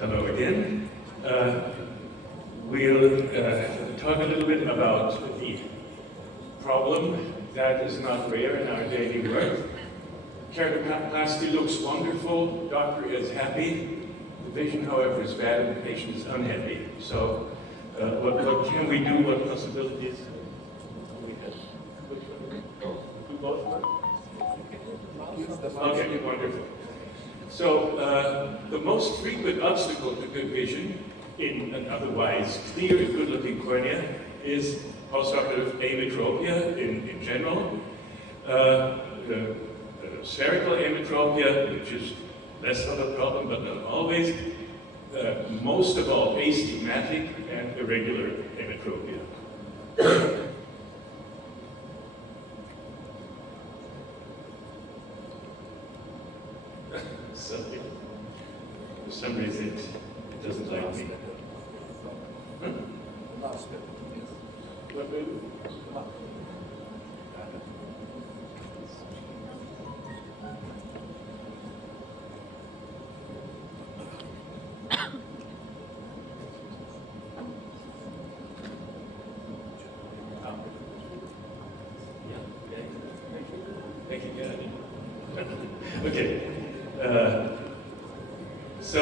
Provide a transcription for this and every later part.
Hello again. We'll talk a little bit about the problem that is not rare in our daily work. Keratoplasty looks wonderful, doctor is happy, the vision, however, is bad and the patient is unhappy. So what can we do, what possibilities do we have? Which one? Do both work? Okay, wonderful. So the most frequent obstacle to good vision in an otherwise clear and good-looking cornea is postoperative ametropia in general. Spherical ametropia, which is less of a problem, but not always. Most of all, astigmatic and irregular ametropia. Sorry. For some reason, it doesn't like me. Huh? Okay. So,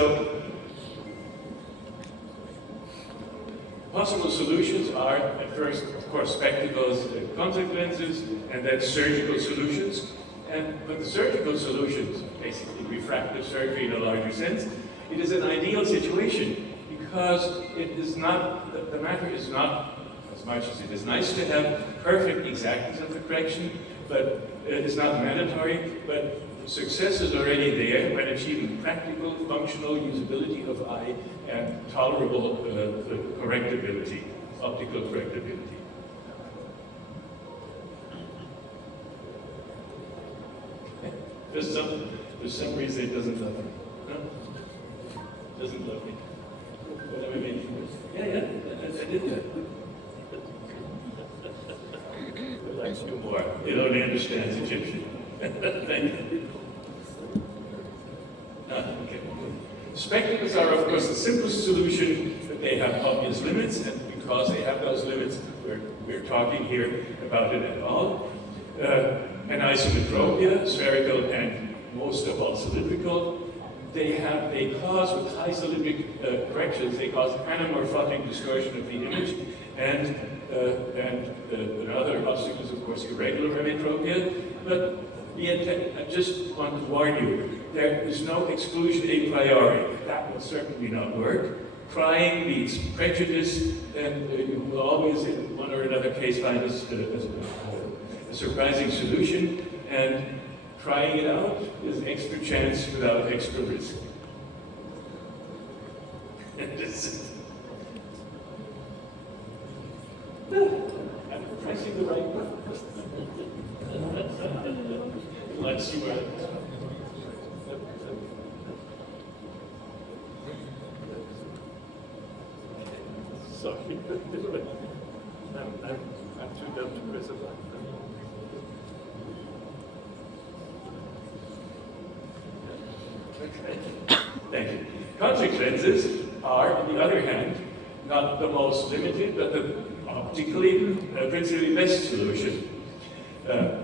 possible solutions are, at first, of course, spectacles and contact lenses, and then surgical solutions. But the surgical solutions, basically refractive surgery in a larger sense, it is an ideal situation because it is not, the matter is not, as much as it is nice to have perfect exactness of the correction, but it is not mandatory, but success is already there when achieving practical, functional usability of eye and tolerable correctability, optical correctability. For some reason it doesn't love me. No? Doesn't love me. What am I making? Yeah, I did that. It likes you more. It only understands Egyptian. Thank you. Okay. Spectacles are, of course, the simplest solution, but they have obvious limits, and because they have those limits, we're talking here about it at all. Anisometropia, spherical and most of all cylindrical, they cause, with high cylindric corrections, they cause anamorphotic distortion of the image, and another obstacle is, of course, irregular ametropia. But I just want to warn you, there is no exclusion a priori. That will certainly not work. Trying beats prejudice, and you will always, in one or another case, find a surprising solution, and trying it out is extra chance without extra risk. I'm pressing the right button. Let's see where it is. Sorry. I'm too dumb to press a button. Okay. Thank you. Contact lenses are, on the other hand, not the most limited, but the optically principally best solution.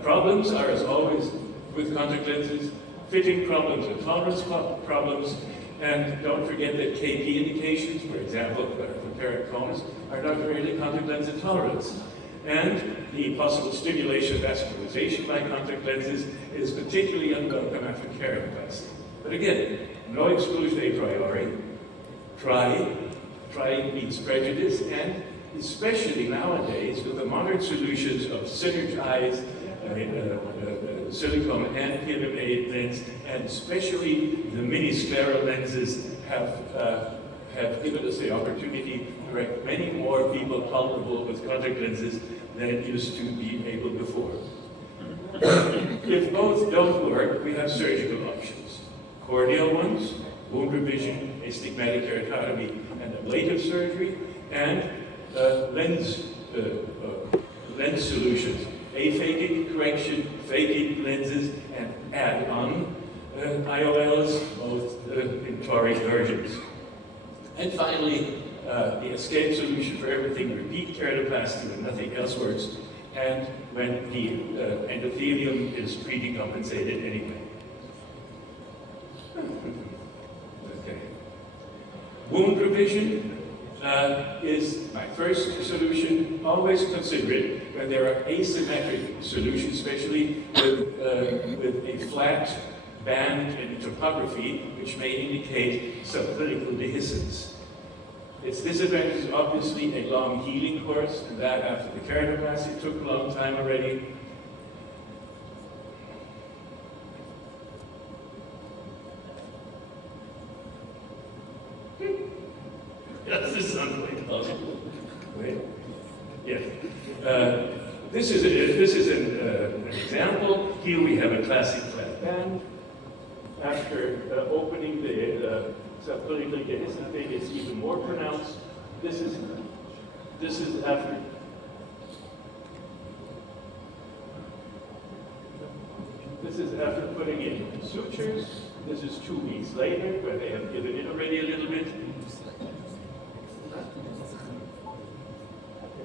Problems are, as always, with contact lenses, fitting problems and tolerance problems, and don't forget that KP indications, for example, for keratoconus, are not really contact lens intolerance. And the possible stimulation of vascularization by contact lenses is particularly unwelcome after keratoplasty. But again, no exclusion a priori. Trying beats prejudice, and especially nowadays with the modern solutions of synergized silicone and PMMA lens, and especially the mini-scleral lenses have given us the opportunity to correct many more people tolerable with contact lenses than used to be able before. If both don't work, we have surgical options. Corneal ones, wound revision, astigmatic keratotomy, and ablative surgery, and lens solutions, aphakic correction, phakic lenses, and add-on IOLs, both in toric versions. And finally, the escape solution for everything, repeat keratoplasty when nothing else works, and when the endothelium is pre-decompensated anyway. Okay. Wound revision is my first solution. Always consider it when there are asymmetric solutions, especially with a flat band in topography, which may indicate subclinical dehiscence. Its disadvantage is obviously a long healing course, and that after the keratoplasty took a long time already. Yes, this is unbelievable. Wait. Yeah. This is an example. Here we have a classic flat band. After opening the subclinical dehiscent thing, it's even more pronounced. This is after. This is after putting in sutures. This is 2 weeks later, where they have given it already a little bit.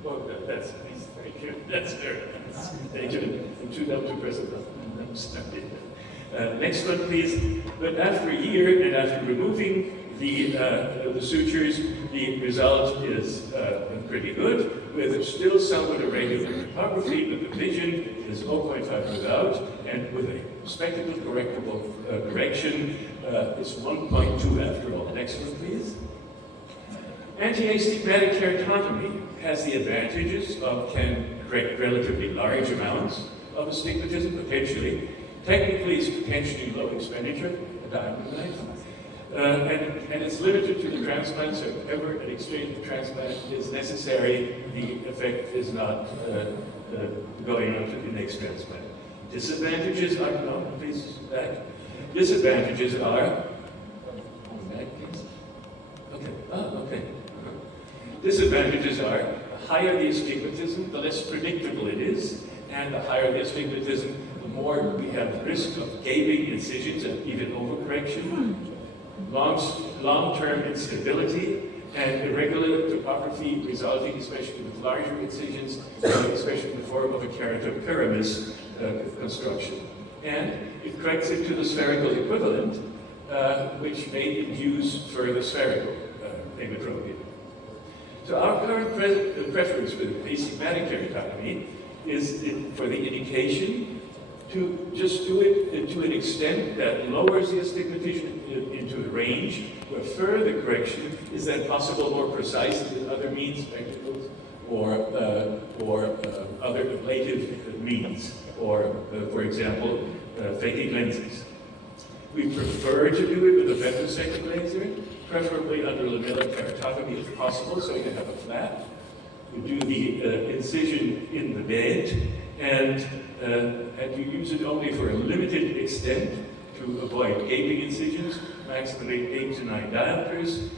Oh, that's thank you. That's very nice. Thank you. I'm too dumb to press it. I'm stuck in. Next one, please. But after a year and after removing the sutures, the result is pretty good, with still somewhat irregular topography, but the vision is 0.5 without, and with a spectacle correctable correction, it's 1.2 after all. Next one, please. Anti-astigmatic keratotomy has the advantages of can correct relatively large amounts of astigmatism, potentially. Technically, it's potentially low expenditure, a diamond knife. And it's limited to the transplant, so if ever an exchange transplant is necessary, the effect is not going on to the next transplant. Disadvantages are, no, please, back. Disadvantages are, back, please. Okay, okay. Disadvantages are, the higher the astigmatism, the less predictable it is, and the higher the astigmatism, the more we have the risk of gaping incisions and even overcorrection, long-term instability, and irregular topography resulting especially with larger incisions, especially in the form of a keratopyramis construction. And it corrects it to the spherical equivalent, which may induce further spherical hematropia. So our current preference with astigmatic keratotomy is for the indication to just do it to an extent that lowers the astigmatism into a range where further correction is then possible more precisely with other means, spectacles, or other ablative means, or, for example, phakic lenses. We prefer to do it with a femtosecond laser, preferably under lamellar keratotomy if possible, so you can have a flap. You do the incision in the bed, and you use it only for a limited extent to avoid gaping incisions, maximally 8 to 9 diopters,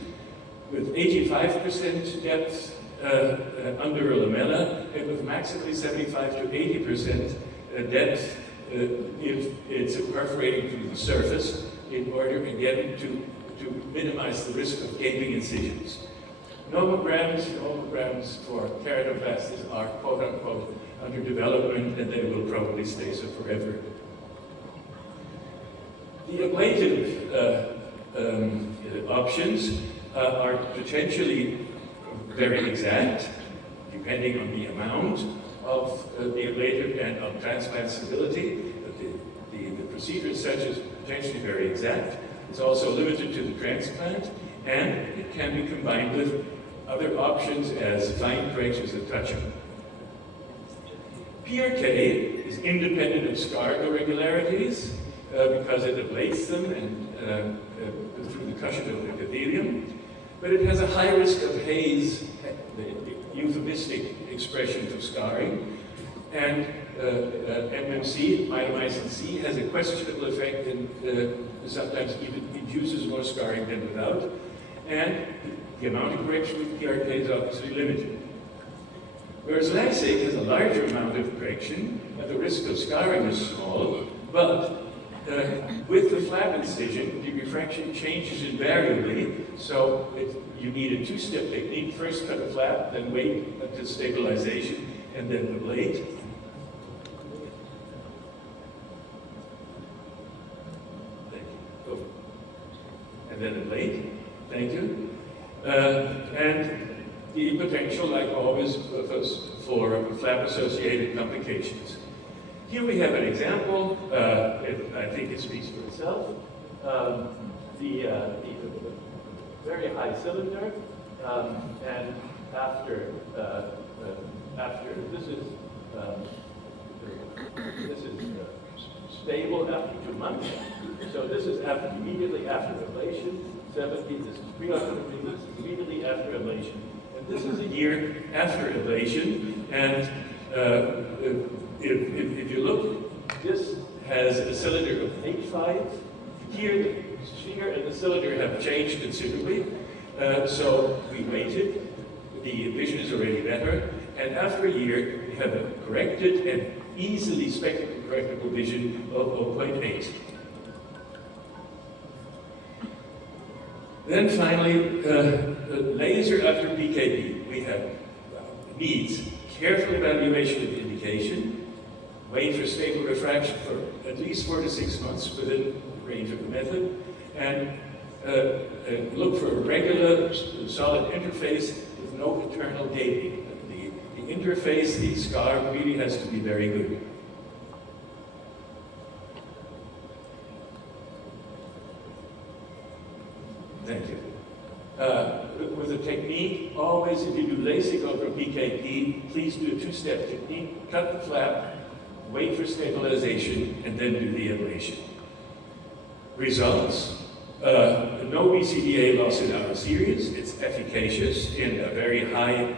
with 85% depth under a lamella, and with maximally 75 to 80% depth if it's perforating through the surface, in order again to minimize the risk of gaping incisions. Nomograms for keratoplasties are quote-unquote under development, and they will probably stay so forever. The ablative options are potentially very exact, depending on the amount of the ablative and on transplant stability. But the procedure as such is potentially very exact. It's also limited to the transplant, and it can be combined with other options as fine corrections of touch-up. PRK is independent of scar irregularities because it ablates them and through the cushion of the epithelium, but it has a high risk of haze, the euphemistic expression for scarring, and MMC, mitomycin C, has a questionable effect and sometimes even induces more scarring than without, and the amount of correction with PRK is obviously limited. Whereas LASIK has a larger amount of correction, and the risk of scarring is small, but with the flap incision, the refraction changes invariably, So you need a two-step technique. First cut a flap, then wait until stabilization, and then ablate. Thank you. Oh. And then ablate. Thank you. And the potential, like always, for flap-associated complications. Here we have an example. I think it speaks for itself. The very high cylinder, and after this is stable after 2 months. So this is immediately after ablation. 70. This is preoperatively. This is immediately after ablation, and this is a year after ablation. And if you look, this has a cylinder of H5. Here, the sphere and the cylinder have changed considerably. So we waited. The vision is already better. And after a year, we have a corrected and easily spectral correctable vision of 0.8. Then finally, laser after PKP. We have needs careful evaluation of the indication, wait for stable refraction for at least 4 to 6 months within the range of the method, and look for a regular solid interface with no internal gaping. The interface, the scar, really has to be very good. Thank you. With a technique, always if you do LASIK over PKP, please do a two-step technique. Cut the flap, wait for stabilization, and then do the ablation. Results. No BCVA loss in our series. It's efficacious in a very high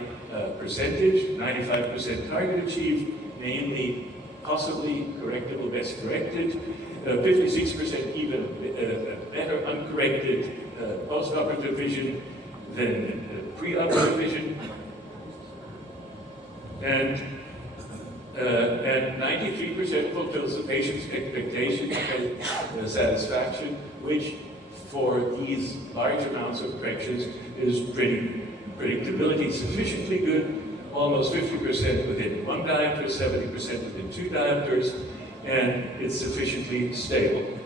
percentage, 95% target achieved, mainly possibly correctable, best corrected, 56% even better uncorrected post-operative vision than pre-operative vision, and 93% fulfills the patient's expectation and satisfaction, which for these large amounts of corrections is predictability sufficiently good, almost 50% within 1 diopter, 70% within 2 diopters, and it's sufficiently stable.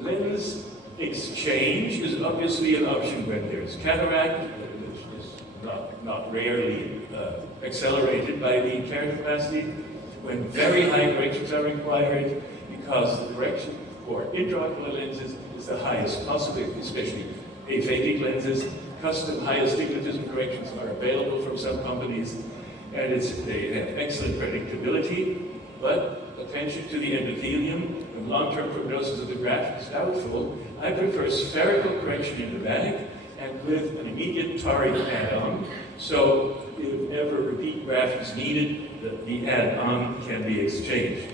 Lens exchange is obviously an option when there's cataract, which is not rarely accelerated by the keratoplasty, when very high corrections are required, because the correction for intraocular lenses is the highest possible, especially aphakic lenses. Custom high astigmatism corrections are available from some companies, and they have excellent predictability, but attention to the endothelium and long-term prognosis of the graft is doubtful. I prefer spherical correction in the bag and with an immediate toric add-on, so if ever repeat graft is needed, the add-on can be exchanged.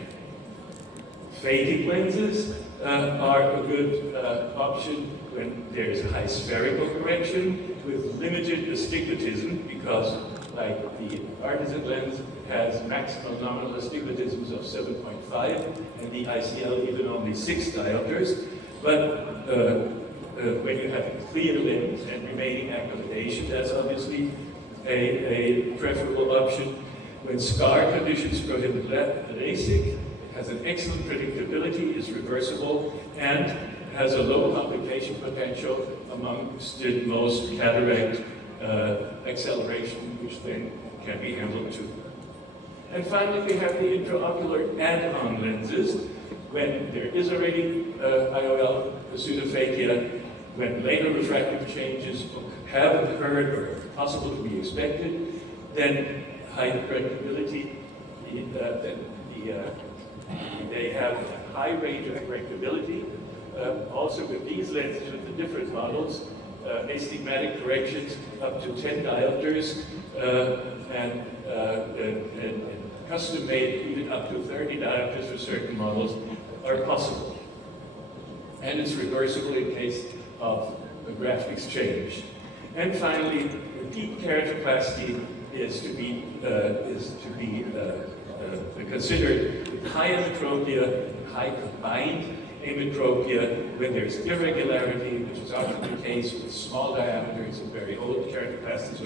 Phakic lenses are a good option when there is a high spherical correction with limited astigmatism, because like the artisan lens has maximal nominal astigmatisms of 7.5 and the ICL even only 6 diopters. But when you have a clear lens and remaining accommodation, that's obviously a preferable option. When scar conditions prohibit LASIK, it has an excellent predictability, is reversible, and has a low complication potential amongst most cataract acceleration, which then can be handled too. And finally, we have the intraocular add-on lenses. When there is already IOL pseudophakia, when later refractive changes have occurred or are possible to be expected, then high correctability, they have a high range of correctability. Also with these lenses, with the different models, astigmatic corrections up to 10 diopters, and custom-made even up to 30 diopters for certain models are possible. And it's reversible in case of a graft exchange. And finally, repeat keratoplasty is to be considered with high ametropia, high combined ametropia when there's irregularity, which is often the case with small diameters and very old keratoplasties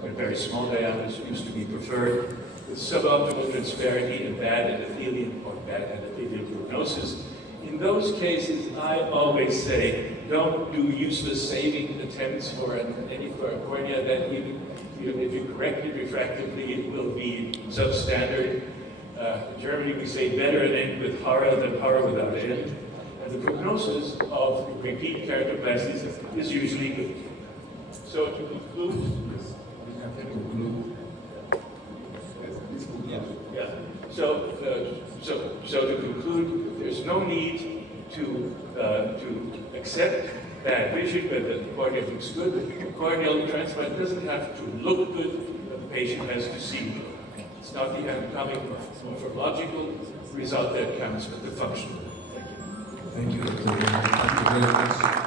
when very small diameters used to be preferred, with suboptimal transparency and bad endothelium or bad endothelial prognosis. In those cases, I always say, don't do useless saving attempts for a cornea that even if you correct it refractively, it will be substandard. In Germany, we say better an end with horror than horror without end. And the prognosis of repeat keratoplasties is usually good. So to conclude, So to conclude, there's no need to accept bad vision, but the cornea looks good. The corneal transplant doesn't have to look good, but the patient has to see good. It's not the anatomic morphological result that counts, but the functional. Thank you. Thank you very much.